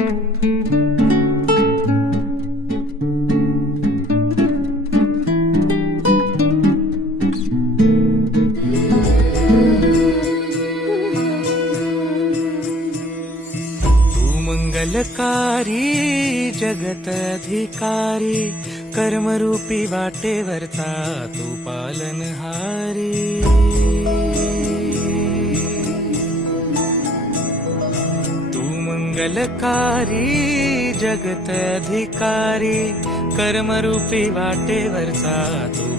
मंगलकारी जगत अधिकारी कर्मरूपी वाटेवरचा तू पालनहारी. मंगलकारी जगत अधिकारी कर्मरूपी वाटेवरचा तू